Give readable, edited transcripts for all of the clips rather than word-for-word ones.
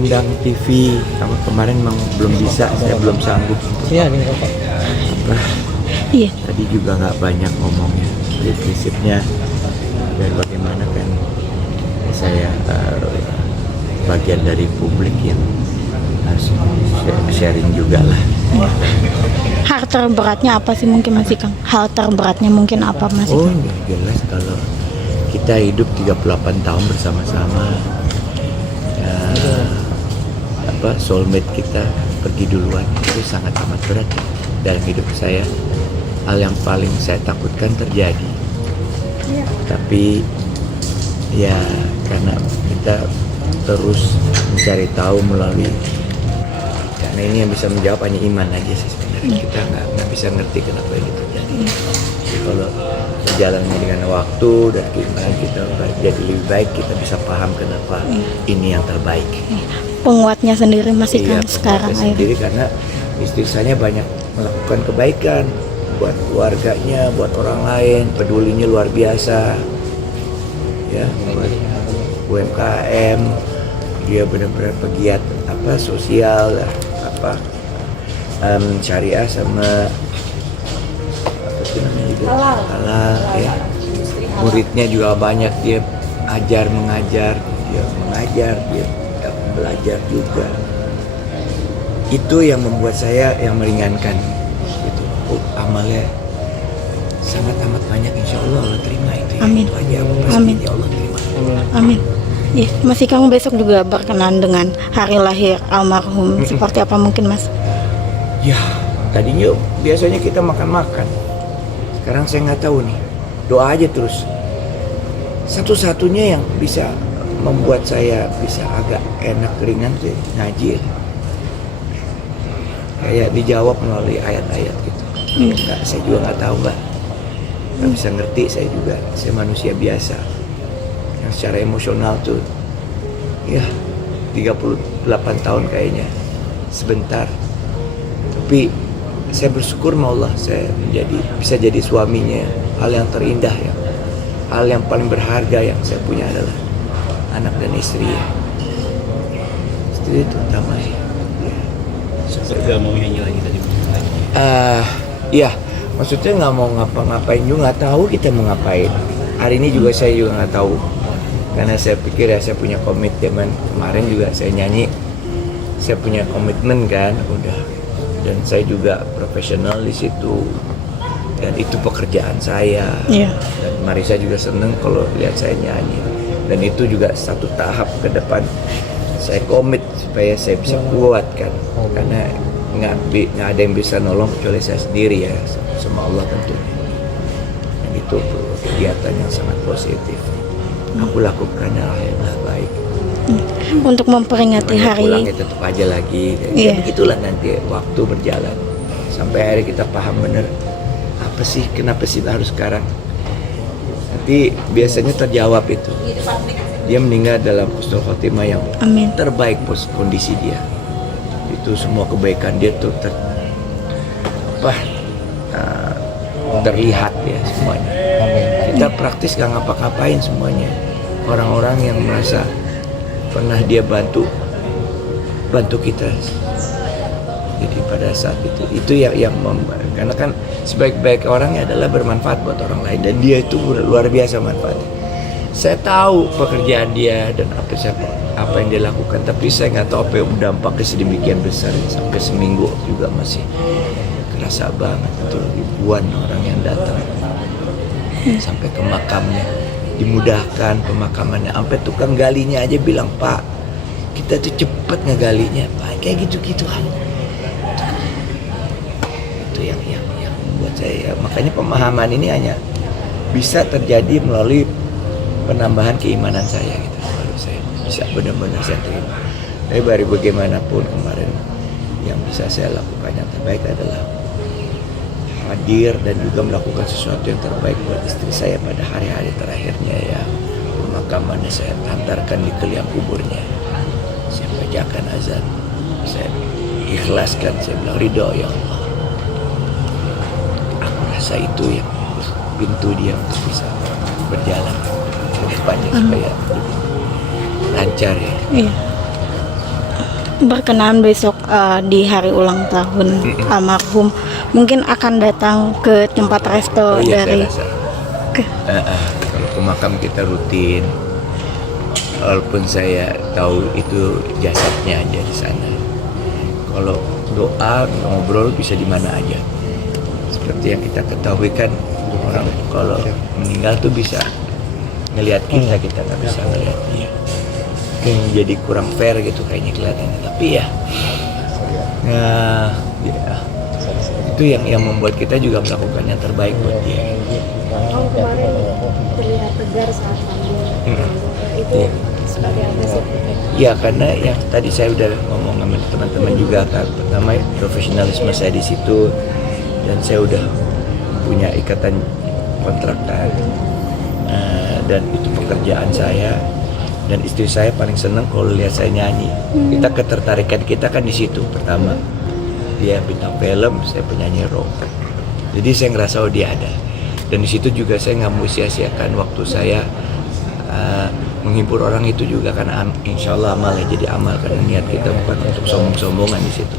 diundang TV, sama kemarin memang belum bisa, saya belum sanggup. Iya, ini Bapak. Apa, Iya. tadi juga nggak banyak ngomongnya. Jadi prinsipnya dan bagaimana kan saya bagian dari publik yang harus sharing juga lah. Hal terberatnya apa sih mungkin Mas Ikang? Hal terberatnya mungkin apa Mas Oh, Ikang? ini jelas kalau kita hidup 38 tahun bersama-sama, ya, soulmate kita pergi duluan, itu sangat amat berat ya, dalam hidup saya. Hal yang paling saya takutkan terjadi, tapi ya karena kita terus mencari tahu melalui, karena ini yang bisa menjawab hanya iman aja sih sebenarnya. Kita nggak bisa ngerti kenapa ini terjadi. Jadi kalau berjalannya dengan waktu dan keimanan kita jadi lebih baik, kita bisa paham kenapa ini yang terbaik. Penguatnya sendiri Mas Iya, Ikang sekarang penguatnya sendiri karena istri saya banyak melakukan kebaikan buat keluarganya, buat orang lain, pedulinya luar biasa. Ya, buat UMKM, dia benar-benar pegiat sosial, syariah sama apa itu namanya juga halal ya. Muridnya juga banyak, dia mengajar, dia belajar juga. Itu yang membuat saya yang meringankan gitu. Amalnya sangat amat banyak, insya Allah Allah terima itu ya. Amin. Itu aja pasti Amin. ya Allah terima. Amin. Iya, Mas Ikang besok juga berkenan dengan hari lahir almarhum. Seperti apa mungkin Mas? Ya, tadinya biasanya kita makan-makan. Sekarang saya nggak tahu nih. Doa aja terus. Satu-satunya yang bisa membuat saya bisa agak enak ringan tuh ngaji. Kayak dijawab melalui ayat-ayat gitu. Nggak, saya juga nggak tahu nggak bisa ngerti saya juga. Saya manusia biasa. Yang secara emosional tuh, ya 38 tahun kayaknya sebentar. Tapi saya bersyukur sama Allah, saya bisa jadi suaminya. Hal yang terindah ya, hal yang paling berharga yang saya punya adalah anak dan istri ya. Istri itu utama ya. Surga mau nyanyi lagi tadi. Ya, maksudnya nggak mau ngapa-ngapain juga, nggak tahu kita mau ngapain. Hari ini juga saya juga nggak tahu, karena saya pikir ya saya punya komitmen. Kemarin juga saya nyanyi, saya punya komitmen kan, udah. Dan saya juga profesional di situ, dan itu pekerjaan saya. Iya. Dan Marisa juga seneng kalau lihat saya nyanyi. Dan itu juga satu tahap ke depan. Saya komit supaya saya bisa kuat kan, karena nggak ada yang bisa nolong kecuali saya sendiri ya, sama Allah tentunya. Dan itu kegiatan yang sangat positif. Aku lakukannya alhamdulillah baik. Untuk memperingati Namanya hari pulangnya tetap aja lagi. Dan ya begitulah nanti waktu berjalan sampai akhirnya kita paham bener apa sih, kenapa sih harus sekarang. Nanti biasanya terjawab itu. Dia meninggal dalam husnul khotimah yang Amin. terbaik kondisi dia. Itu semua kebaikan dia tuh terlihat ya semuanya. Kita praktis gak ngapa-ngapain semuanya. Orang-orang yang merasa pernah dia bantu kita. Jadi pada saat itu yang karena kan sebaik-baik orangnya adalah bermanfaat buat orang lain, dan dia itu luar biasa manfaatnya. Saya tahu pekerjaan dia dan apa yang dia lakukan, tapi saya nggak tahu apa yang dampaknya sedemikian besar. Sampai seminggu juga masih kerasa banget itu, ribuan orang yang datang sampai ke makamnya, dimudahkan pemakamannya, sampai tukang galinya aja bilang, Pak, kita tuh cepet ngegalinya, Pak, kayak gitu-gitu hal. Itu yang membuat saya, makanya pemahaman ini hanya bisa terjadi melalui penambahan keimanan saya gitu, baru saya bisa benar-benar saya terima. Tapi baru bagaimanapun kemarin yang bisa saya lakukan yang terbaik adalah hadir dan juga melakukan sesuatu yang terbaik buat istri saya pada hari-hari terakhirnya ya. Pemakamannya saya hantarkan di ke liang kuburnya, saya bacakan azan, saya ikhlaskan, saya bilang ridho ya Allah. Aku rasa itu yang pintu dia untuk bisa berjalan ke depannya supaya lebih lancar ya. Iya. berkenan besok di hari ulang tahun almarhum mungkin akan datang ke tempat resto Oh iya, dari saya rasa. ke- Kalau ke makam kita rutin, walaupun saya tahu itu jasadnya aja di sana. Kalau doa ngobrol bisa di mana aja. Seperti yang kita ketahui kan, orang kalau meninggal tuh bisa ngelihat kita nggak bisa ngelihat dia. Mungkin jadi kurang fair gitu kayaknya kelihatannya. Tapi ya, nah, ya, itu yang membuat kita juga melakukan yang terbaik buat dia. Oh, kemarin terlihat tegar saat sambil itu Iya. sebagai apa sih? Ya karena yang tadi saya udah ngomong sama teman-teman juga kan, pertama profesionalisme saya di situ dan saya udah punya ikatan kontrak kan. Dan itu pekerjaan saya dan istri saya paling seneng kalau lihat saya nyanyi. Kita ketertarikan kita kan di situ pertama. Dia bintang film, saya penyanyi rock. Jadi saya ngerasa oh dia ada. Dan di situ juga saya nggak mau sia-siakan waktu saya menghibur orang itu juga karena insya Allah amal ya, jadi amal karena niat kita bukan untuk sombong-sombongan di situ.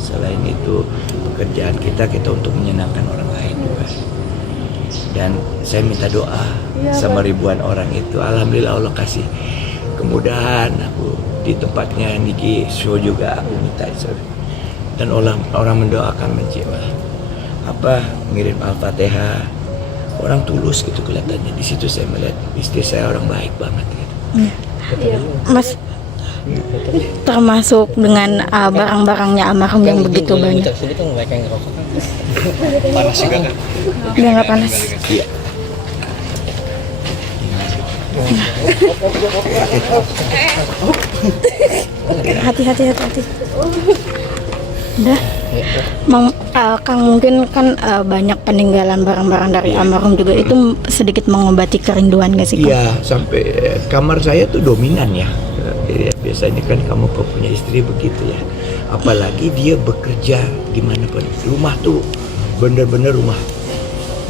Selain itu pekerjaan kita untuk menyenangkan orang lain juga. Dan saya minta doa sama ribuan orang itu. Alhamdulillah Allah kasih kemudahan aku di tempatnya Niki show juga aku minta itu. Dan orang mendoakan menjiwa ngirim Al-Fatihah. Orang tulus gitu kelihatannya. Di situ saya melihat istri saya orang baik banget gitu. Mas termasuk dengan barang-barangnya almarhum yang begitu banyak. Sulit kan mereka yang ngerokok kan. Panas juga kan. Biar nggak panas. Iya. Hati-hati. Udah. Kang mungkin kan banyak peninggalan barang-barang dari almarhum juga itu sedikit mengobati kerinduan gak sih Kang? Iya, sampai kamar saya tuh dominan ya. Biasanya kan kamu kok punya istri begitu ya. Apalagi dia bekerja di mana pun. Rumah tuh bener-bener rumah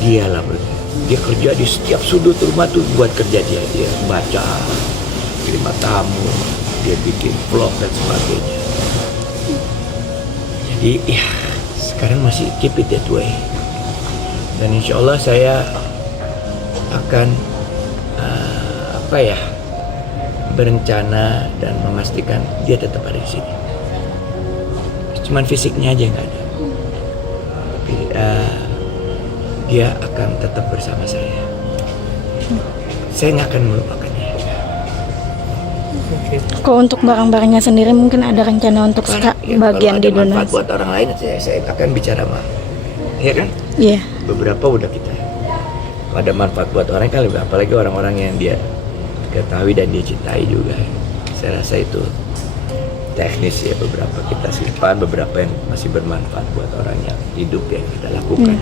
dia lah. Dia kerja di setiap sudut rumah tuh buat kerja dia. Dia baca, terima tamu, dia bikin vlog dan sebagainya. Jadi ya sekarang masih keep it that way. Dan insya Allah saya akan berencana dan memastikan dia tetap ada di sini. Cuman fisiknya aja nggak ada. Tapi dia akan tetap bersama saya. Saya nggak akan melupakannya. Kalau untuk barang-barangnya sendiri mungkin ada rencana untuk bagian Kalau ada manfaat didonasi. buat orang lain, saya akan bicara sama, ya kan? Iya. Beberapa udah kita. Kalau ada manfaat buat orang kan lebih, apalagi orang-orang yang dia ketahui dan dia cintai juga. Saya rasa itu teknis ya, beberapa kita simpan, beberapa yang masih bermanfaat buat orang yang hidup yang kita lakukan.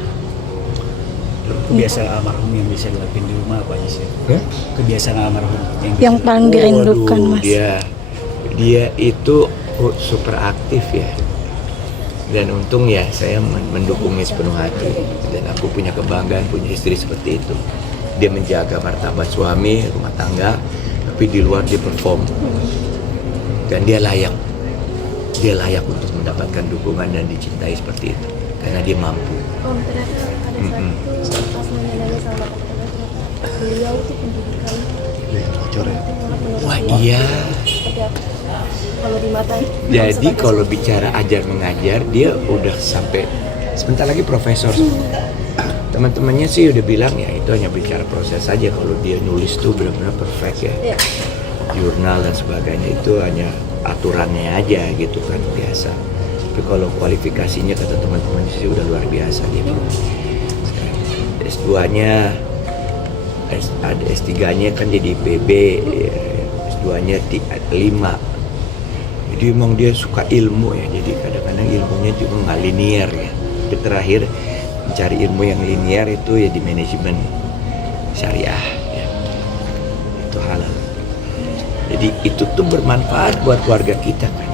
Kebiasaan almarhum yang bisa dilakuin di rumah apa aja sih? Kebiasaan almarhum Yang paling dirindukan Waduh, Mas. dia itu super aktif ya. Dan untung ya saya mendukungnya sepenuh hati. Dan aku punya kebanggaan punya istri seperti itu. Dia menjaga martabat suami, rumah tangga, tapi di luar dia perform. Dan dia layak untuk mendapatkan dukungan dan dicintai seperti itu. Karena dia mampu. Oh, ternyata ada satu pas nanya-nanya sama teman-teman ternyata beliau tuh pendidikannya Wah iya. seperti apa? Kalau di mata Jadi kalau bicara ajar mengajar dia udah sampai sebentar lagi profesor. Teman-temannya sih udah bilang ya itu hanya bicara proses saja. Kalau dia nulis tuh benar-benar perfect ya. Jurnal dan sebagainya itu hanya aturannya aja gitu kan biasa. Tapi kalau kualifikasinya kata teman-teman sih udah luar biasa gitu. S2-nya ada S3-nya kan jadi PB, S2-nya 5. Jadi emang dia suka ilmu ya, jadi kadang-kadang ilmunya juga nggak linear ya. Tapi terakhir mencari ilmu yang linear itu ya di manajemen syariah ya. Itu halal. Jadi itu tuh bermanfaat buat keluarga kita kan.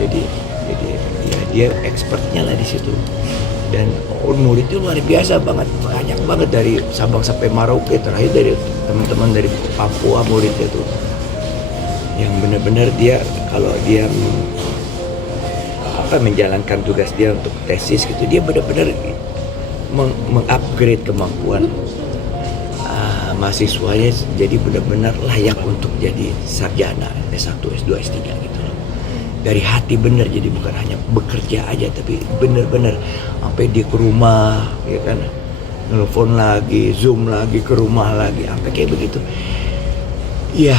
Jadi ya dia expertnya lah di situ. Dan muridnya luar biasa banget, banyak banget dari Sabang sampai Merauke, terakhir dari teman-teman dari Papua muridnya tuh yang benar-benar dia kalau dia menjalankan tugas dia untuk tesis gitu, dia benar-benar mengupgrade kemampuan mahasiswanya jadi benar-benar layak untuk jadi sarjana S1, S2, S3 gitu loh. Dari hati bener, jadi bukan hanya bekerja aja tapi bener-bener sampai dia ke rumah ya kan, nelfon lagi, zoom lagi ke rumah lagi, sampai kayak begitu. Ya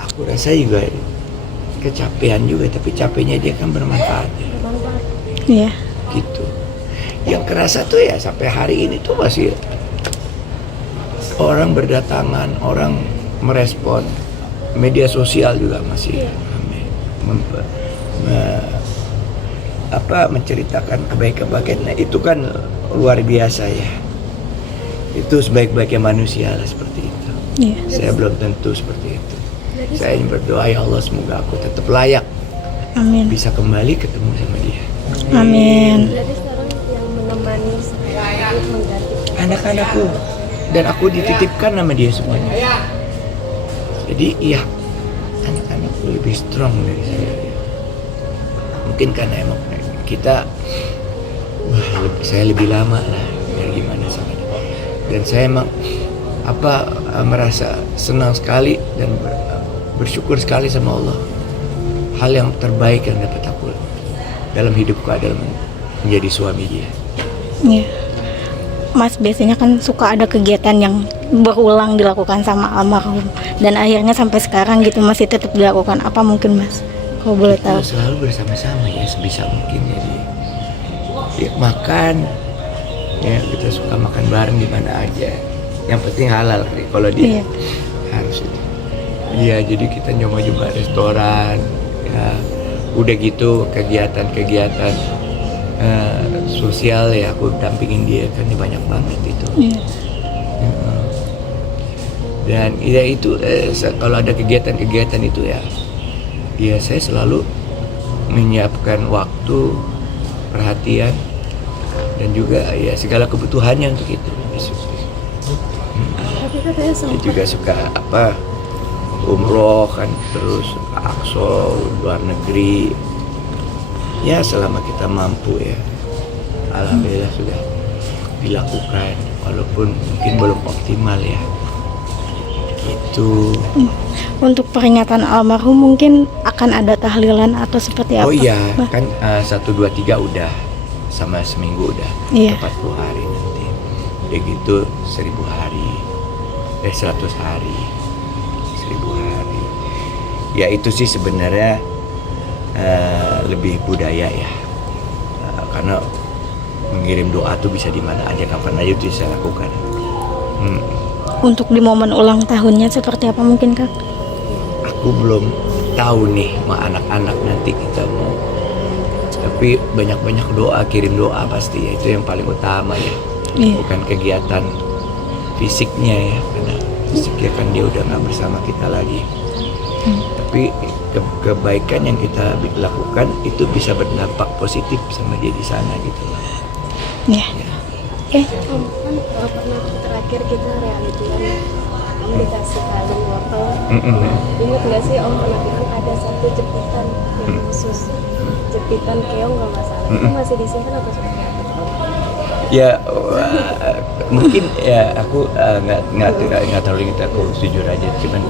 aku rasa juga kecapean juga, tapi capeknya dia kan bermanfaat ya. Iya. Gitu. Yang kerasa tuh ya sampai hari ini tuh masih orang berdatangan, orang merespon, media sosial juga masih menceritakan kebaikan-kebaikan. Nah, itu kan luar biasa ya. Itu sebaik-baiknya manusia lah seperti itu. Iya. Saya belum tentu seperti itu. Saya berdoa ya Allah semoga aku tetap layak Amin. bisa kembali ketemu sama dia. Amin. Jadi sekarang yang menemani saya menggantikan Anak-anakku, dan aku dititipkan sama dia semuanya. Jadi iya, anak-anakku lebih strong dari saya. Mungkin karena emang kita, saya lebih lama lah, biar gimana sama dia. Dan saya emang merasa senang sekali dan bersyukur sekali sama Allah. Hal yang terbaik yang dapat aku dalam hidupku adalah menjadi suami dia. Iya. Mas biasanya kan suka ada kegiatan yang berulang dilakukan sama almarhum dan akhirnya sampai sekarang gitu masih tetap dilakukan. Apa mungkin Mas? Kalau boleh tahu. Kita selalu bersama-sama ya sebisa mungkin jadi ya, makan ya, kita suka makan bareng di mana aja. Yang penting halal nih kalau dia harus itu. Iya, jadi kita nyoba-nyoba restoran ya. Udah gitu kegiatan-kegiatan sosial ya, aku dampingin dia kan dia banyak banget itu. Dan ya itu kalau ada kegiatan-kegiatan itu ya saya selalu menyiapkan waktu, perhatian dan juga ya segala kebutuhannya untuk itu. tapi katanya Dia sempat juga suka umroh kan, terus Aqsa, luar negeri. Ya selama kita mampu ya, alhamdulillah sudah dilakukan, walaupun mungkin belum optimal ya. Gitu. Untuk peringatan almarhum mungkin akan ada tahlilan atau seperti apa? Oh iya, Mas? kan 1, 2, 3 udah, sama seminggu udah, Iya. 40 hari nanti. Udah gitu 1000 hari, 100 hari, 1000 hari. Ya itu sih sebenarnya lebih budaya ya, karena mengirim doa tuh bisa di mana aja, kapan aja itu bisa lakukan. Untuk di momen ulang tahunnya seperti apa mungkin Kak? Aku belum tahu nih sama anak-anak nanti kita mau, tapi banyak-banyak doa, kirim doa pasti ya, itu yang paling utama ya. Iya. Bukan kegiatan fisiknya ya, karena fisiknya kan dia udah nggak bersama kita lagi. Tapi kebaikan yang kita lakukan itu bisa berdampak positif sama dia di sana gitu. Iya. Oke. Om kan pernah terakhir kita realitian Om dikasih kalung wortel. Ingat nggak sih Om pernah bilang ada satu jepitan yang khusus, jepitan keong nggak masalah. Itu masih disimpan atau seperti apa? Ya mungkin ya aku nggak terlalu ingat, aku jujur aja, cuman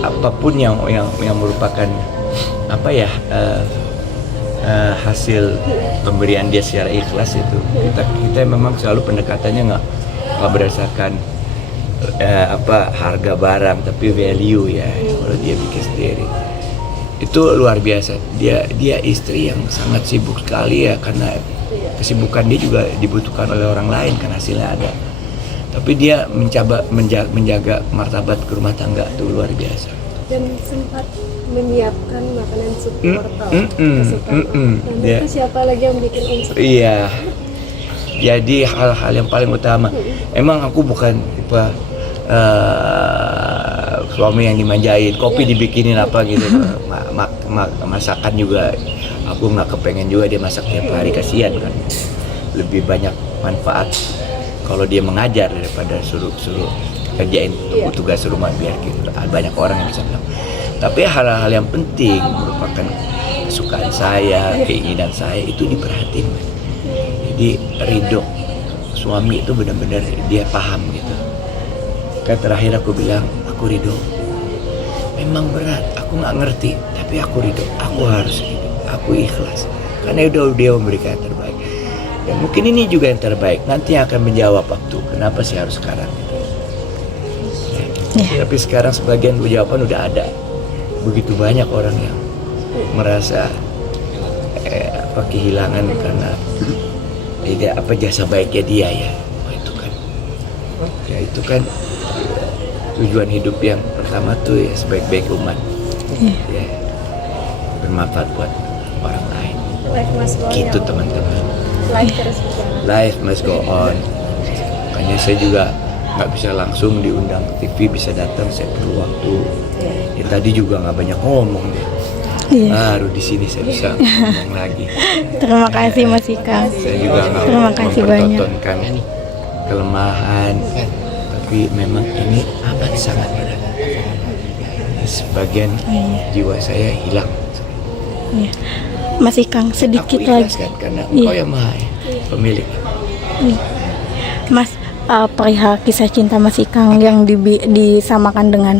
apapun yang merupakan apa ya hasil pemberian dia secara ikhlas itu, kita memang selalu pendekatannya nggak berdasarkan harga barang, tapi value ya. Kalau dia bikin sendiri itu luar biasa. Dia istri yang sangat sibuk sekali ya, karena kesibukan dia juga dibutuhkan oleh orang lain kan, hasilnya ada. Tapi dia menjaga martabat ke rumah tangga itu luar biasa. Dan sempat menyiapkan makanan sup wortel kesukaan Om. Dan itu siapa lagi yang bikin Om suka? Iya. Jadi hal-hal yang paling utama. Emang aku bukan tipe suami yang dimanjain, kopi dibikinin apa gitu. Masakan juga aku nggak kepengen juga dia masak tiap hari, kasihan kan. Lebih banyak manfaat kalau dia mengajar daripada suruh kerjain tugas rumah, biar gitu. Banyak orang yang bisa bilang. Tapi hal-hal yang penting merupakan kesukaan saya, keinginan saya itu diperhatiin, Mas. Jadi ridho suami itu benar-benar dia paham gitu. Kayak terakhir aku bilang, aku ridho. Memang berat, aku nggak ngerti, tapi aku ridho. Aku harus ridho, aku ikhlas. Karena udah dia memberikan yang terbaik. Dan mungkin ini juga yang terbaik. Nanti akan menjawab waktu. Kenapa sih harus sekarang? Ya. Tapi sekarang sebagian jawaban udah ada. Begitu banyak orang yang merasa kehilangan karena tidak jasa baiknya dia ya. Itu kan tujuan hidup yang pertama tuh ya sebaik-baik umat. Ya, bermanfaat buat orang lain. Life must go on. Gitu teman-teman. Life terus berjalan. Life must go on. Makanya saya juga nggak bisa langsung diundang TV, bisa datang, saya perlu waktu. Ya, tadi juga nggak banyak ngomong deh. Baru di sini saya bisa ngomong lagi. Terima kasih Mas Ikang. Saya juga nggak Terima kasih banyak. mempertontonkan kelemahan, tapi memang ini amat sangat berat. Sebagian jiwa saya hilang. Iya. Mas Ikang sedikit Aku lagi. ikhlaskan karena Engkau yang maha pemilik. Mas, perihal kisah cinta Mas Ikang yang disamakan dengan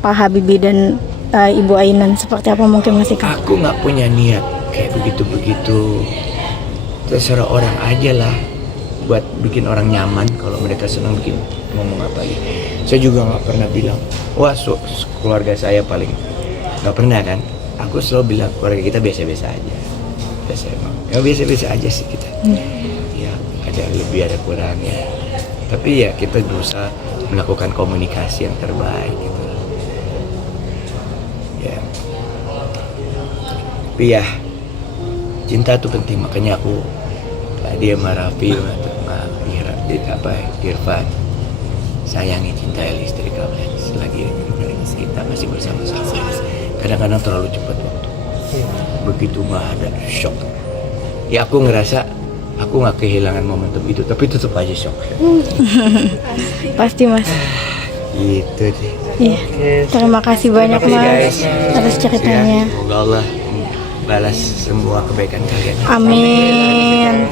Pak Habibie dan Ibu Ainun, seperti apa mungkin Mas Ikang? Aku nggak punya niat kayak begitu-begitu. Terserah orang aja lah, buat bikin orang nyaman. Kalau mereka senang bikin ngomong apa aja. Saya juga nggak pernah bilang, wah keluarga saya paling, nggak pernah kan. Aku selalu bilang keluarga kita biasa-biasa aja. Biasa emang, ya biasa-biasa aja sih kita. Ya ada lebih ada kurangnya. Tapi ya kita berusaha melakukan komunikasi yang terbaik gitu. Ya. Tapi ya cinta itu penting, makanya aku tadi sama Raffi sama Irfan sayangi, cinta istri kalian selagi kita masih bersama-sama. Kadang-kadang terlalu cepat waktu, begitu nggak ada shock. Ya aku ngerasa aku nggak kehilangan momentum itu, tapi tetap aja shock. Pasti Mas. Gitu deh. Iya. Terima kasih banyak Terima kasih, Mas guys. atas ceritanya. Semoga Allah balas semua kebaikan kalian. Amin.